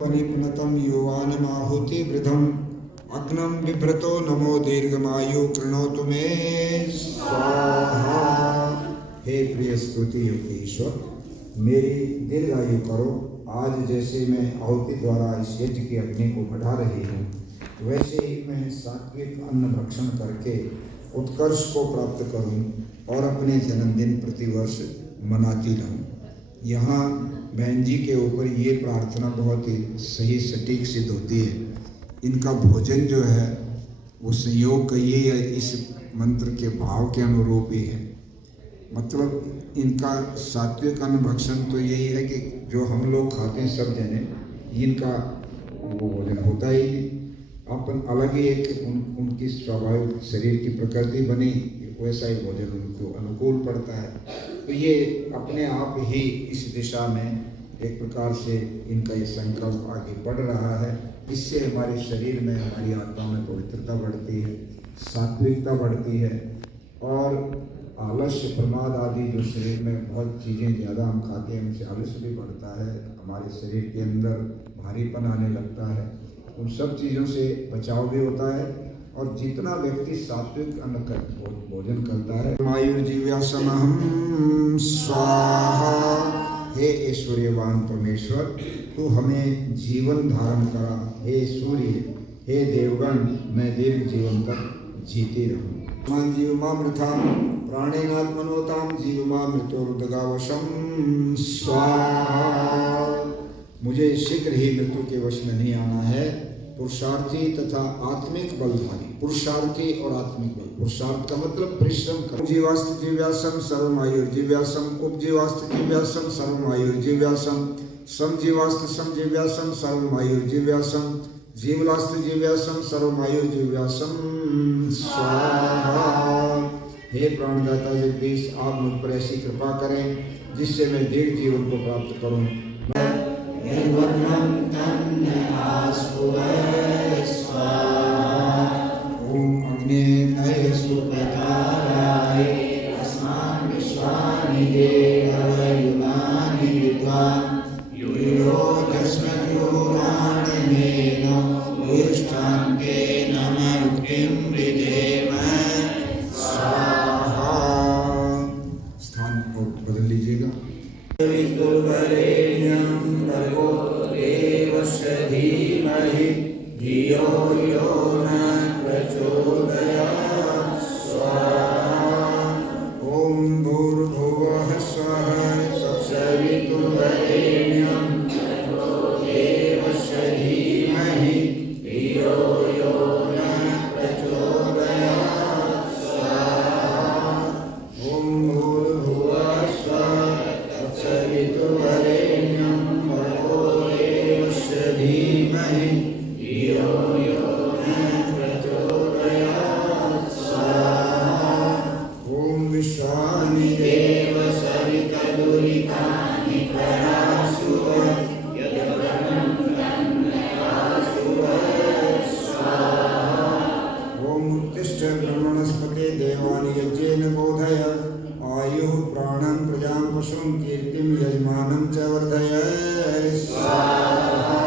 परिपनतं युवानमाहुति वृद्धं अग्नं बिभ्रतो नमो दीर्घमायु कृणोतु मे स्वाहा। हे प्रिय स्तुति युक्त ईश्वर, मेरी दीर्घायु करो। आज जैसे मैं आहुति द्वारा इस यज्ञ की अग्नि को बढ़ा रही हूँ, वैसे ही मैं सात्विक अन्न भक्षण करके उत्कर्ष को प्राप्त करूँ और अपने जन्मदिन प्रतिवर्ष मनाती रहूँ। यहाँ बहन जी के ऊपर ये प्रार्थना बहुत ही सही सटीक सिद्ध होती है। इनका भोजन जो है वो संयोग कहिए या इस मंत्र के भाव के अनुरूप ही है। मतलब इनका सात्विक अन्न भक्षण तो यही है कि जो हम लोग खाते हैं सब जने, इनका वो भोजन होता ही नहीं। अपन अलग ही एक उनकी स्वाभाविक शरीर की प्रकृति बनी, वैसा ही भोजन उनको अनुकूल पड़ता है। तो ये अपने आप ही इस दिशा में एक प्रकार से इनका ये संकल्प आगे बढ़ रहा है। इससे हमारे शरीर में, हमारी आत्मा में पवित्रता बढ़ती है, सात्विकता बढ़ती है और आलस्य प्रमाद आदि जो शरीर में बहुत चीज़ें ज़्यादा हम खाते हैं उनसे आलस्य भी बढ़ता है, हमारे शरीर के अंदर भारीपन आने लगता है, उन सब चीज़ों से बचाव भी होता है। और जितना व्यक्ति सात्विक अन्न भोजन करता है, आयुर्जीव्यासनहं स्वाहा। हे ऐश्वर्यवान परमेश्वर, तू हमें जीवन धारण करा। हे सूर्य, हे देवगण, मैं दीर्घ जीवन तक जीती रहूं। जीवमामृतां प्राणेनात्मनोतां जीवमामृतोरुदगावशं स्वाहा। मुझे शीघ्र ही मृत्यु के वश में नहीं आना है। पुरुषार्थी तथा आत्मिक बलधारी, पुरुषार्थी और आत्मिक बल। पुरुषार्थ का मतलब परिश्रम कर। जीवास्त जीव्यासम सर्वमायुर्जीव्यासम, उपजीवास्त जीव्यासम सर्वमायुर्जीव्यासम, समजीवास्त समजीव्यासम सर्वमायुर्जीव्यासम, जीवलास्त जीव्यासम सर्वमायुर्जीव्यासम स्वाहा। हे प्राणदाता जगदीश, आप मुझ पर ऐसी कृपा करें जिससे मैं दीर्घ जीवन को प्राप्त करूं। ओम अग्नेय सुप्रकाराय अस्मान् विश्वानि देवयुगानि विद्वान् युयोगस्मयोराणमेन उष्टान्तेन मुक्तिं विधेम स्वाहा। स्थान को बदल लीजिएगा। तत्सवितुर्वरेण्यं भर्गो देवस्य धीमहि धियो यो न प्रचोदयात् स्वाहा। ॐ भूर्भुवः स्वः तत्सवितुर्वरेण्यं भर्गो देवस्य धीमहि धियो यो न प्रचोदयात् स्वाहा। ॐ भूर्भुवः स्वः तत्सवितुर्वरेण्यं भर्गो देवस्य धीमहि धियो यो न प्रचोदयात् स्वाहा। ॐ विश्वानि देव सवितदुरितानि पराशुव यद्वदनं ब्रह्मयाशुव स्वाहा। ॐ उत्तिष्ठ ब्रह्मणस्पते देवानि यज्ञेन बोधय आयुः प्राणं प्रजां पशुं कीर्तिं यजमानं च वर्धय स्वाहा।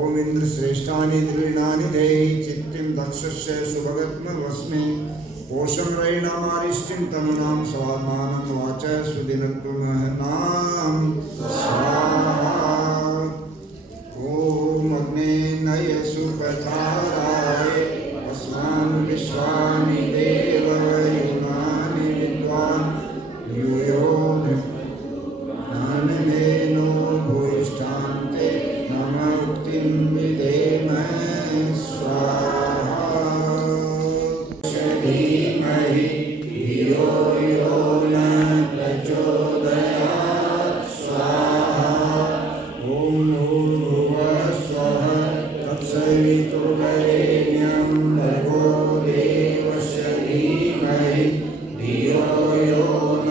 ॐ इन्द्रश्रेष्ठानि द्रविणानि देहि चित्तिं दक्षस्य सुभगत्मवस्मि कोशं रैणामारिष्टिं तनुनां स्वात्मानं वाच सुदिनत्वमहनां स्वाहा। ॐ अग्ने नय सुपथाराय अस्मान् विश्वानि देव युगानि विद्वान् यूयो ज्ञानमेनो भूयिष्ठान्ते नम उक्तिं विधेम स्वाहा। धीमहि धियो यो न प्रचोदयात् स्वाहा। ॐ भूर्भुवः स्वः तत्सवितुर्वरेण्यं भर्गो देवस्य धीमहि धियो यो न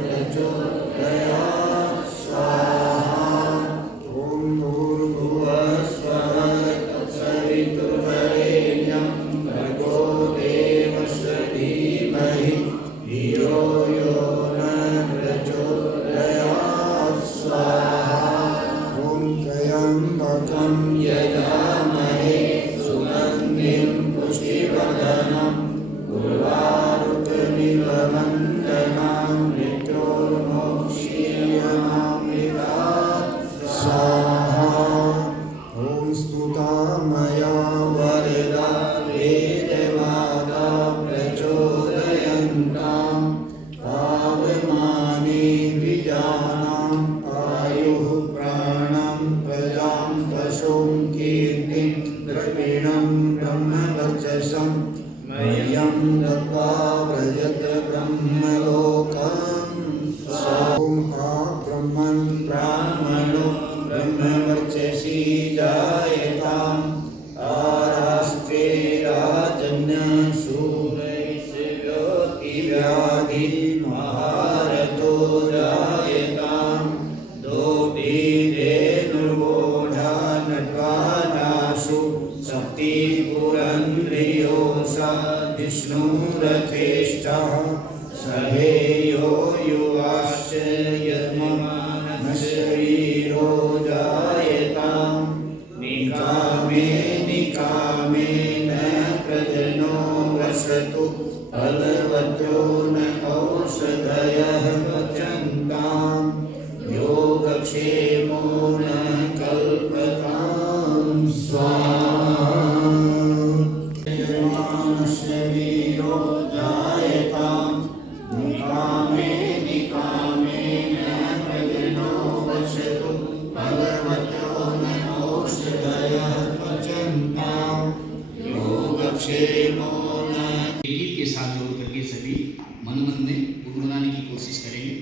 प्रचोदयात् स्वाहा। ॐ भूर्भुवः स्वः तत्सवितुर्वरेण्यं भर्गो देवस्य धीमहि धियो यो न प्रचोदयात् स्वाहा। ॐ त्र्यम्बकं यजामहे सुगन्धिं पुष्टिवर्धनं उर्वारुकमिव वन्दनां मृत्योर्मोक्षीयमामृतात् स्वाहा। ॐ स्तुता मया वरदा वेदवादा प्रचोदयन्तां पावमाने द्विजानां आयुः प्राणं प्रजां पशुं कीर्तिं द्रविणं ब्रह्मवर्चसं मह्यं दत्त्वा व्रजत ब्रह्मलोकं स्वाहा। ब्रह्मन् ब्राह्मणो ब्रह्मवर्चसि जायताम् आरास्ते राजन्यशूरैर्व्याधि महारथो जायताम् दोभिरेनुर्वोढा नट्वानाशु शक्तिपुरन्द्रियोषा विष्णुरथेष्टः सहेयो युवाश्च यजमानशरीरो जायताम् निकामे निकामे न प्रजनो वसतु फलवतो न औषधयः पचन्ताम् योगक्षेमो न कल्पतां स्वाहा। यजमानस्य वीरो जायताम् निकामे निकामे न प्रजनो वसतु फलवतो न औषधयः पचन्ताम् योगक्षेमो न। गीत के साथ जोड़ करके सभी मन मन में गुनगुनाने की कोशिश करेंगे।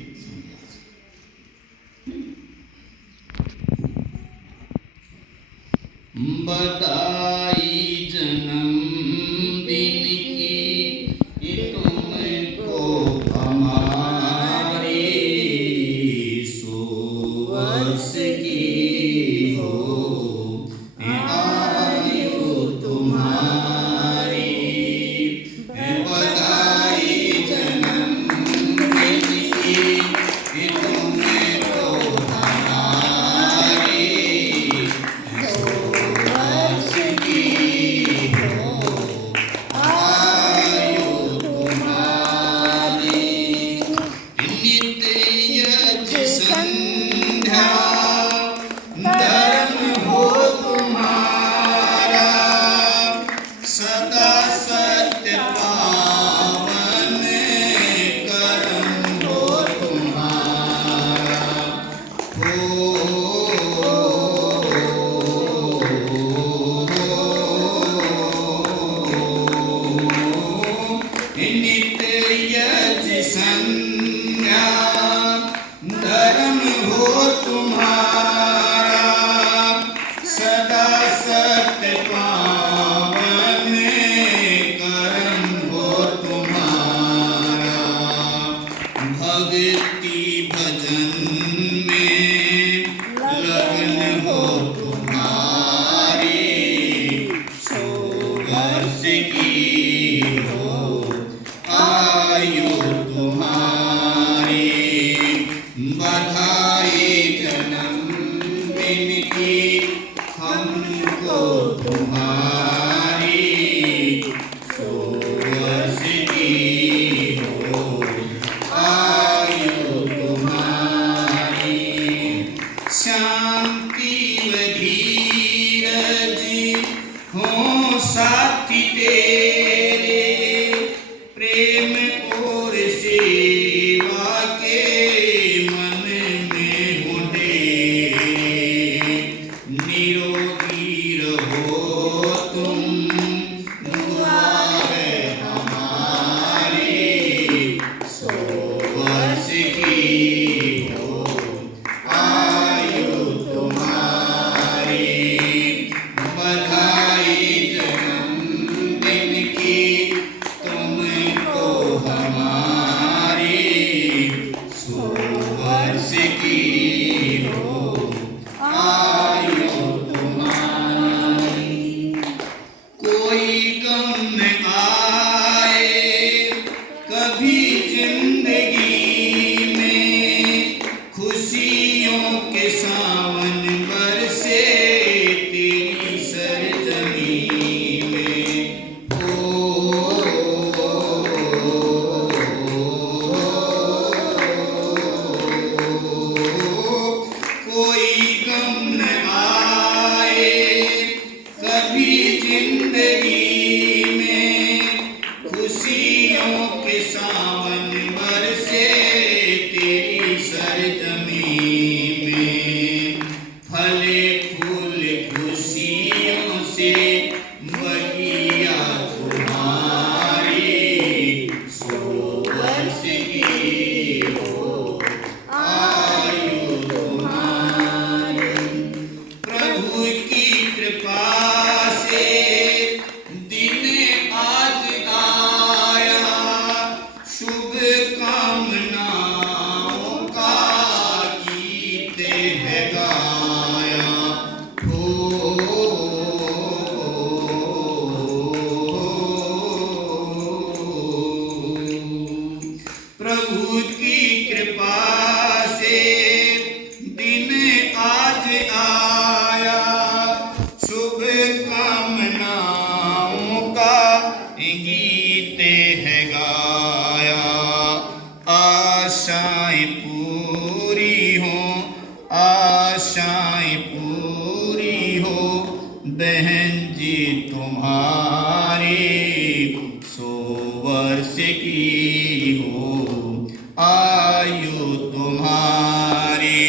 बधाई जन्मदिन की कि तुमको हमारी सो वर्ष की हो आयु तुम्हारी। बधाई जन्मदिन की कि तुमको हमारी सो वर्ष की हो आयु तुम्हारी। नित्य यज्ञ हो तुम्हारा, सदा सत्य पावन कर्म हो तुम्हारा। भक्ति भजन में लगन हो तुम्हारी, 100 वर्ष की हो आयु तुम्हारी। बधाई जन्मदिन की हमको तुम्हारी, 100 वर्ष की हो आयु तुम्हारी। शांति व धीरज हो साथी तेरे, प्रेम और सेवा के मन में हो डेरे। निरोगी रहो तुम, दुआ है हमारी, 100 वर्ष की हो आयु तुम्हारी। बधाई जन्मदिन की तुमको हमारी, 100 वर्ष की हो आयु तुम्हारी। कोई गम न आए कभी जिंदगी में, खुशियों के सावन बरसे तेरी सरजमी में। कोई गम न आए कभी जिंदगी में, खुशियों के सावन बरसे तेरी सरजमी में। फले फूल खुशियों से बगिया तुम्हारी, 100 वर्ष की हो आयु तुम्हारी। प्रभु की कृपा से दिन आज आया, शुभ कामनाओं का गीत है गाया। प्रभु की कृपा से दिन आज आया, शुभ कामनाओं का गीत है गाया। आशाएं पूरी हो, आशाएं पूरी हो बहन जी तुम्हारी, 100 वर्ष की हो आयु तुम्हारी।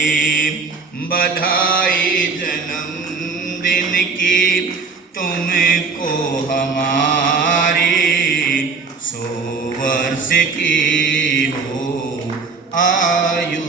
बधाई जन्मदिन की तुमको हमारी, 100 वर्ष की हो आयु